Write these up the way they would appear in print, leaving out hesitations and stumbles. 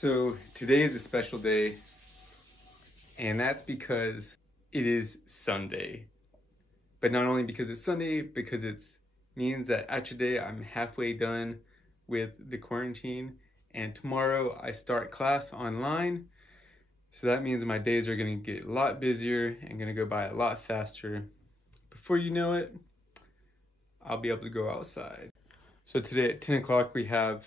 So today is a special day, and that's because it is Sunday. But not only because it's Sunday, because it means that after today I'm halfway done with the quarantine, and tomorrow I start class online. So that means my days are gonna get a lot busier and gonna go by a lot faster. Before you know it, I'll be able to go outside. So today at 10 o'clock we have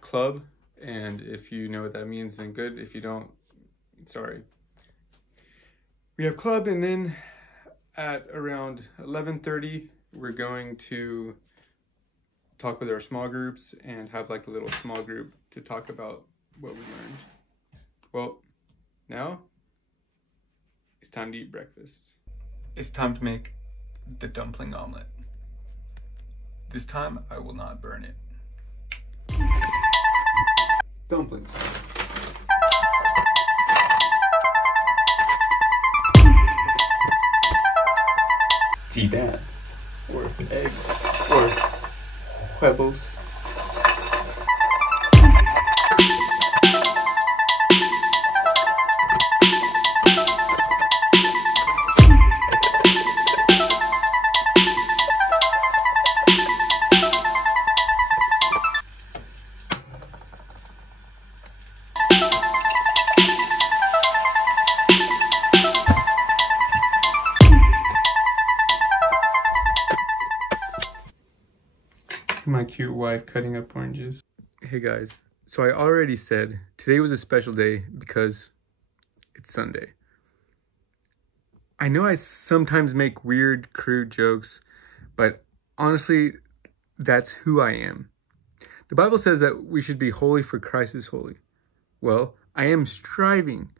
club, and if you know what that means, then good. If you don't, sorry. We have club, and then at around 11:30 we're going to talk with our small groups and have like a little small group to talk about what we learned. Well, now it's time to eat breakfast. It's time to make the dumpling omelet. This time I will not burn it. Dumplings. Tea bad, or eggs, or huevos. My cute wife cutting up oranges. Hey guys, so I already said today was a special day because it's Sunday. I know I sometimes make weird, crude jokes, but honestly, that's who I am. The Bible says that we should be holy for Christ is holy. Well, I am striving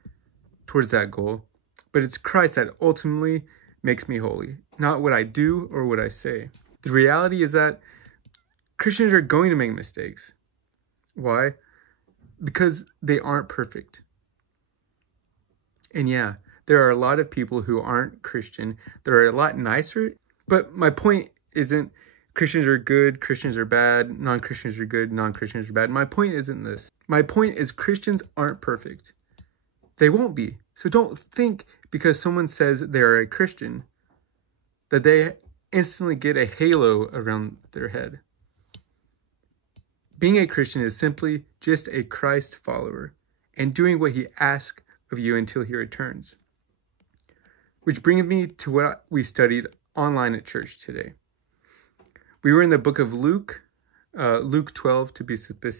towards that goal, but it's Christ that ultimately makes me holy, not what I do or what I say. The reality is that Christians are going to make mistakes. Why? Because they aren't perfect. And yeah, there are a lot of people who aren't Christian. They're a lot nicer. But my point isn't Christians are good, Christians are bad, non-Christians are good, non-Christians are bad. My point isn't this. My point is Christians aren't perfect. They won't be. So don't think because someone says they're a Christian that they instantly get a halo around their head. Being a Christian is simply just a Christ follower and doing what he asks of you until he returns. Which brings me to what we studied online at church today. We were in the book of Luke, Luke 12 to be a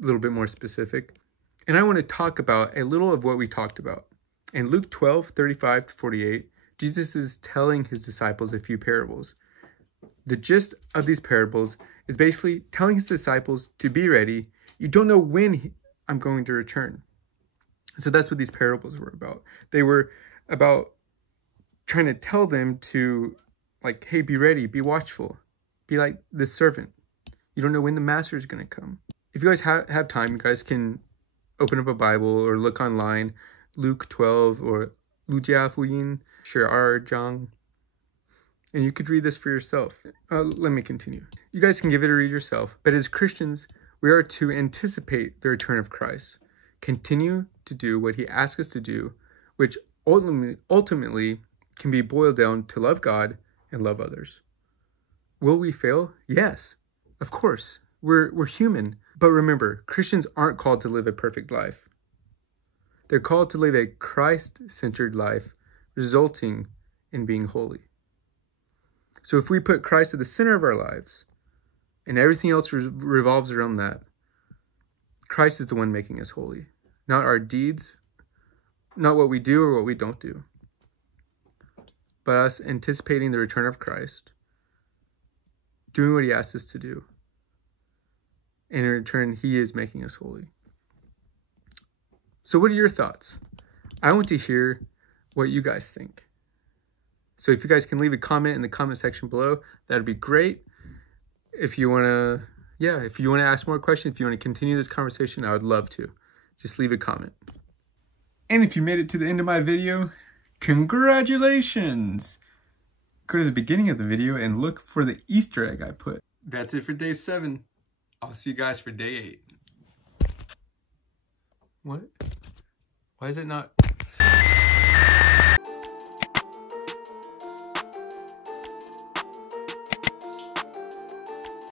little bit more specific. And I want to talk about a little of what we talked about. In Luke 12, 35 to 48, Jesus is telling his disciples a few parables. The gist of these parables is basically telling his disciples to be ready. You don't know when I'm going to return. So that's what these parables were about. They were about trying to tell them to, like, hey, be ready, be watchful. Be like the servant. You don't know when the master is going to come. If you guys have time, you guys can open up a Bible or look online. Luke 12 or Lujia Fuyin, Shi'ar Zhang. And you could read this for yourself. Let me continue. You guys can give it a read yourself. But as Christians, we are to anticipate the return of Christ. Continue to do what he asks us to do, which ultimately can be boiled down to love God and love others. Will we fail? Yes, of course. We're human. But remember, Christians aren't called to live a perfect life. They're called to live a Christ-centered life, resulting in being holy. So if we put Christ at the center of our lives, and everything else revolves around that, Christ is the one making us holy. Not our deeds, not what we do or what we don't do, but us anticipating the return of Christ, doing what he asks us to do, and in return, he is making us holy. So what are your thoughts? I want to hear what you guys think. So if you guys can leave a comment in the comment section below, that'd be great. If you want to ask more questions, if you want to continue this conversation, I would love to. Just leave a comment. And if you made it to the end of my video, congratulations! Go to the beginning of the video and look for the Easter egg I put. That's it for day 7. I'll see you guys for day 8. What? Why is it not?